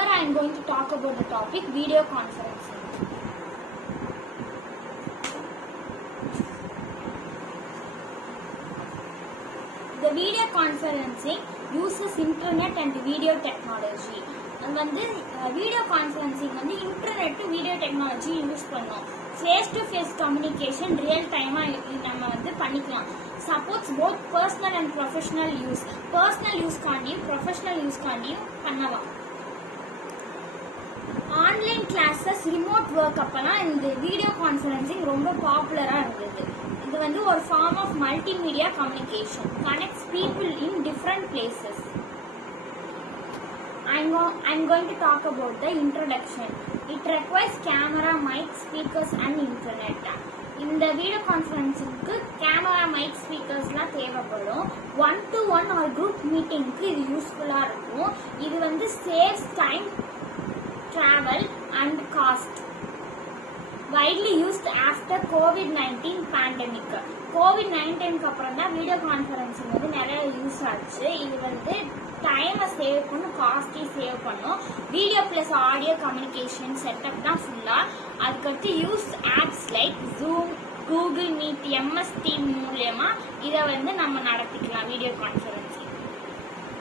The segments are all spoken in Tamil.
Here I am going to talk about the topic video conferencing. The video conferencing uses internet and video technology. Video conferencing internet to video technology use பண்ணோம். Face to face communication real time நம்ம பண்ணிக்கலாம். Supports both personal and professional use. Personal use காண்டியும் professional use காண்டியும் பண்ணலாம். ஆன்லைன் கிளாஸஸ் ரிமோட் ஒர்க் அப்பெல்லாம் இந்த வீடியோ கான்ஃபரன்சிங் ரொம்ப பாப்புலரா இருந்தது. இது ஒரு form of multimedia communication, connects people in different places. I'm going to talk about the introduction. It requires camera, mic, speakers and internet. இந்த வீடியோ கான்ஃபரன்சிங்க்கு கேமரா, மைக், ஸ்பீக்கர்ஸ்லாம் தேவைப்படும். 1-to-1 ஆர் குரூப் மீட்டிங்க்கு இது யூஸ்ஃபுல்லா இருக்கும். இது saves time, travel and cost. Widely used after COVID-19 pandemic. COVID-19 அப்புறம் தான் வீடியோ கான்ஃபரன்சிங் நிறைய யூஸ் ஆச்சு. இது டைமை சேவ் பண்ணும், காஸ்டையும் சேவ் பண்ணும். Video plus audio communication setup தான் ஃபுல்லா. அதுக்கடுத்து use apps like zoom, Google meet, MS Team மூலமா இதை நம்ம நடத்திக்கலாம் வீடியோ கான்ஃபரன்சிங்.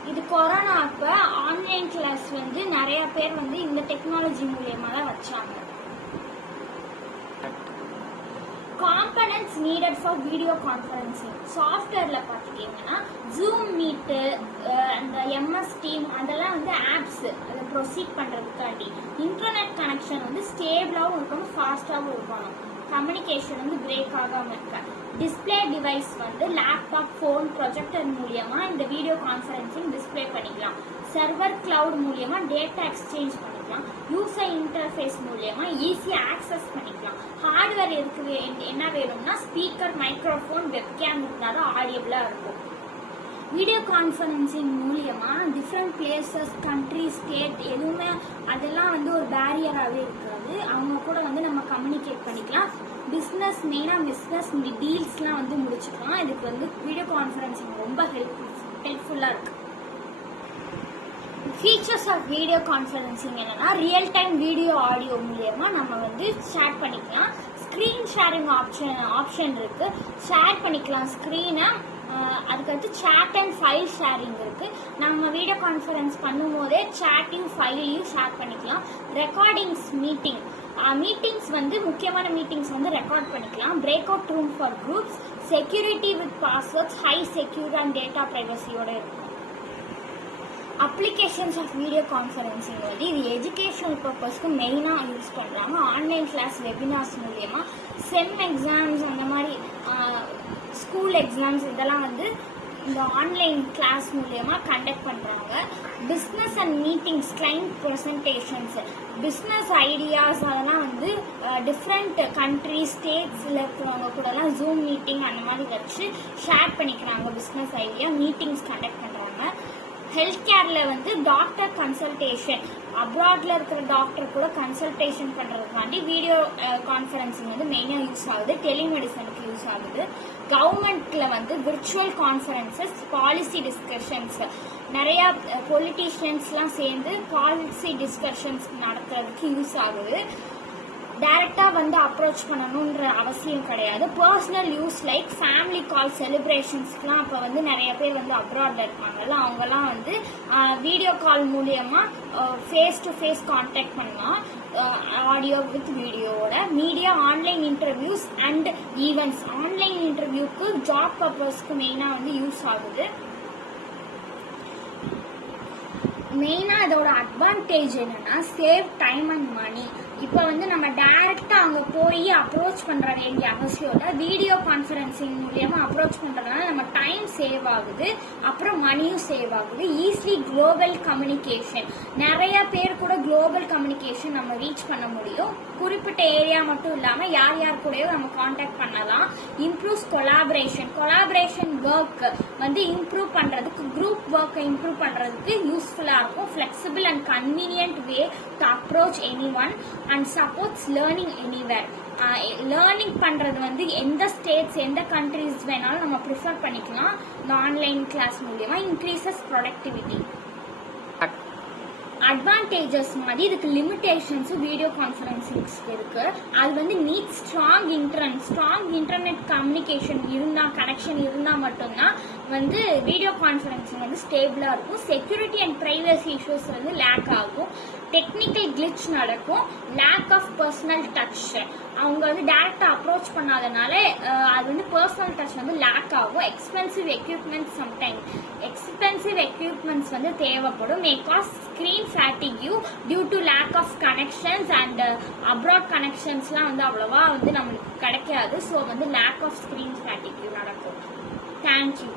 இது கொரோனா அப்ப ஆன்லைன் கிளாஸ் நிறைய பேர் இந்த டெக்னாலஜி மூலமா தான் வச்சாங்க. Components needed for video conferencing. சாஃப்ட்வேர்ல பாத்தீங்கன்னா ஜூம் மீட், அந்த MS Team அதெல்லாம் ஆப்ஸ் அதை ப்ரொசீட் பண்றதுக்காண்டி. இன்டர்நெட் கனெக்ஷன் ஸ்டேபிளாவும் இருக்கணும், ஃபாஸ்டாவும் இருக்கணும். கம்யூனிகேஷன் பிரேக் ஆகாம இருக்க. Display device laptop, phone, projector மூலியமா இந்த வீடியோ கான்ஃபரன்சிங் டிஸ்பிளே பண்ணிக்கலாம். சர்வர் கிளவுட் மூலியமா டேட்டா எக்ஸ்சேஞ்ச் பண்ணிக்கலாம். யூசர் இன்டர்ஃபேஸ் மூலியமா ஈஸியா ஆக்சஸ் பண்ணிக்கலாம். ஹார்ட்வேர் இருக்கு என்ன வேணும்னா ஸ்பீக்கர், மைக்ரோஃபோன், வெப்கேம் இருந்தாதான் ஆடியபிளா இருக்கும். வீடியோ கான்ஃபரன்சிங் மூலியமா டிஃப்ரெண்ட் பிளேசஸ், கண்ட்ரி, ஸ்டேட் எதுவுமே அதெல்லாம் ஒரு பேரியராகவே இருக்காது. அவங்க கூட நம்ம கம்யூனிகேட் பண்ணிக்கலாம். பிஸ்னஸ், மெயினாக பிஸ்னஸ் டீல்ஸ்லாம் முடிச்சுக்கலாம். இதுக்கு வீடியோ கான்ஃபரன்சிங் ரொம்ப ஹெல்ப்ஃபுல்லாக இருக்கு. ஃபீச்சர்ஸ் ஆஃப் வீடியோ கான்ஃபரன்சிங் என்னன்னா ரியல் டைம் வீடியோ ஆடியோ மூலியமா நம்ம ஷேர் பண்ணிக்கலாம். ஸ்க்ரீன் ஷேரிங் ஆப்ஷன் இருக்கு, ஷேர் பண்ணிக்கலாம் ஸ்க்ரீனை. அதுக்கடுத்து சேட் அண்ட் ஃபைல் ஷேரிங் இருக்கு. நம்ம வீடியோ கான்ஃபரன்ஸ் பண்ணும் போதே சேட்டையும் ஃபைலையும் ஷேர் பண்ணிக்கலாம். ரெக்கார்டிங்ஸ், மீட்டிங்ஸ் முக்கியமான மீட்டிங்ஸ் ரெக்கார்ட் பண்ணிக்கலாம். Break out room for groups, security with passwords, high secure and data பிரைவசியோட இருக்கும். அப்ளிகேஷன்ஸ் ஆஃப் வீடியோ கான்ஃபரன்சிங் இது எஜுகேஷனல் பர்பஸ்க்கு மெயினாக யூஸ் பண்ணுறாங்க. ஆன்லைன் கிளாஸ், வெபினார்ஸ் மூலியமா செம் எக்ஸாம்ஸ், அந்த மாதிரி ஸ்கூல் எக்ஸாம்ஸ் இதெல்லாம் இந்த ஆன்லைன் கிளாஸ் மூலியமா கண்டக்ட் பண்றாங்க. Business and meetings, client presentations, business ideas அதெல்லாம் டிஃப்ரெண்ட் கண்ட்ரி, ஸ்டேட்ஸ்ல இருக்கிறவங்க கூடலாம் ஜூம் மீட்டிங் அந்த மாதிரி வச்சு ஷேர் பண்ணிக்கிறாங்க. பிஸ்னஸ் ஐடியா மீட்டிங்ஸ் கண்டக்ட் பண்றாங்க. ஹெல்த் கேர்ல டாக்டர் கன்சல்டேஷன், அப்ராட்ல இருக்கிற டாக்டர் கூட கன்சல்டேஷன் பண்றதுக்காண்டி வீடியோ கான்ஃபரன்சிங் மெயினா யூஸ் ஆகுது. டெலிமெடிசனுக்கு யூஸ் ஆகுது. கவர்மெண்ட்ல விர்ச்சுவல் கான்ஃபரன்சஸ், பாலிசி டிஸ்கஷன்ஸ், நிறைய பொலிட்டீஷியன்ஸ்லாம் சேர்ந்து பாலிசி டிஸ்கஷன்ஸ் நடத்துறதுக்கு யூஸ் ஆகுது. டைரக்டா அப்ரோச் பண்ணணும்ன்ற அவசியம் கிடையாது. பர்சனல் யூஸ் லைக் ஃபேமிலி கால், செலிப்ரேஷன்ஸ்க்குலாம் அப்போ நிறைய பேர் அப்ராட்ல இருப்பாங்கல்ல, அவங்கெல்லாம் வீடியோ கால் மூலியமா ஃபேஸ் டு ஃபேஸ் கான்டாக்ட் பண்ணலாம். ஆடியோ வித் வீடியோவோட. Media, online interviews and events. Online இன்டர்வியூக்கு ஜாப் பர்பஸ்க்கு மெயினா யூஸ் ஆகுது. மெயினா இதோட அட்வான்டேஜ் என்னன்னா சேவ் டைம் அண்ட் மணி. இப்போ நம்ம டைரக்டா அங்க போய் அப்ரோச் பண்ற வேண்டிய அவசியம் இல்லை. வீடியோ கான்ஃபரன்சிங் மூலியமா அப்ரோச் பண்றதுனால நம்ம டைம் சேவ் ஆகுது, அப்புறம் மணியும் சேவ் ஆகுது. ஈஸிலி குளோபல் கம்யூனிகேஷன், நிறைய பேர் கூட குளோபல் கம்யூனிகேஷன் நம்ம ரீச் பண்ண முடியும். குறிப்பிட்ட ஏரியா மட்டும் இல்லாம யார் யார் கூடயோ நம்ம கான்டாக்ட் பண்ணலாம். இம்ப்ரூவ்ஸ் கொலாபரேஷன் ஒர்க் இம்ப்ரூவ் பண்றதுக்கு, குரூப் ஒர்க்கை இம்ப்ரூவ் பண்றதுக்கு யூஸ்ஃபுல்லா இருக்கும். Flexible and convenient way to approach any one and supports learning anywhere. Learning பண்றது எந்த ஸ்டேட்ஸ், எந்த கண்ட்ரிஸ் வேணாலும் நம்ம ப்ரிஃபர் பண்ணிக்கலாம். இந்த ஆன்லைன் கிளாஸ் மூலியமா இன்க்ரீசஸ் ப்ரொடக்டிவிட்டி. அட்வான்டேஜஸ் மாதிரி இதுக்கு லிமிடேஷன்ஸும் வீடியோ கான்ஃபரன்சிங்ஸ்க்கு இருக்கு. அது வந்து நீட் ஸ்ட்ராங் இன்டர்நெட் கம்யூனிகேஷன் இருந்தால், கனெக்ஷன் இருந்தால் மட்டும்தான் வந்து வீடியோ கான்ஃபரன்சிங் வந்து ஸ்டேபிளாக இருக்கும். செக்யூரிட்டி அண்ட் ப்ரைவசி இஷ்யூஸ் வந்து லேக் ஆகும், டெக்னிக்கல் கிளிச் நடக்கும், லேக் ஆஃப் பர்சனல் டச். அவங்க வந்து டேரக்டாக அப்ரோச் பண்ணாதனால அது வந்து பர்சனல் டச் வந்து லேக் ஆகும். எக்ஸ்பென்சிவ் எக்யூப்மெண்ட்ஸ் வந்து தேவைப்படும். May cause screen fatigue due to lack of connections and abroad கனெக்ஷன்ஸ்லாம் வந்து அவ்வளோவா வந்து நம்மளுக்கு கிடைக்காது. ஸோ வந்து லேக் ஆஃப் ஸ்க்ரீன் ஃபேட்டிக்யூ நடக்கும். தேங்க்யூ.